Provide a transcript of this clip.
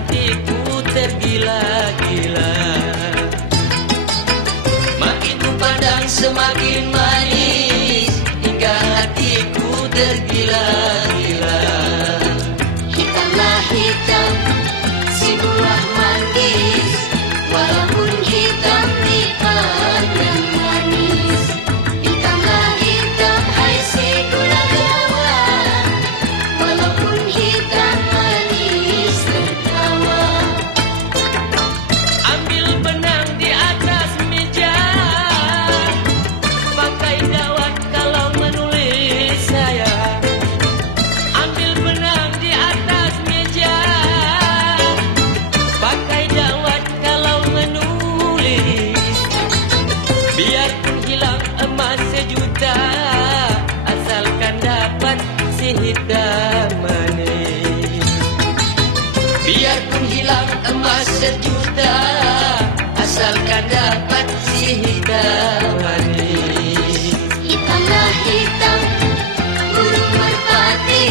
hatiku tergila-gila. Makin ku pandang semakin manis, hingga hatiku tergila-gila. Hitamlah hitam si buah manggis, walaupun hitam dipandang manis. Hitamlah hitam hai si gula jawa, walaupun hitam manis tertawa. Ambil benang di atas meja, pakai dawat kalau menulis saya. Ambil benang di atas meja, pakai dawat kalau menulis. Biarpun hilang emas sejuta, asalkan dapat si hitam manis. Biarpun hilang emas sejuta, asalkan dapat si hitam manis. Hitamlah hitam burung merpati,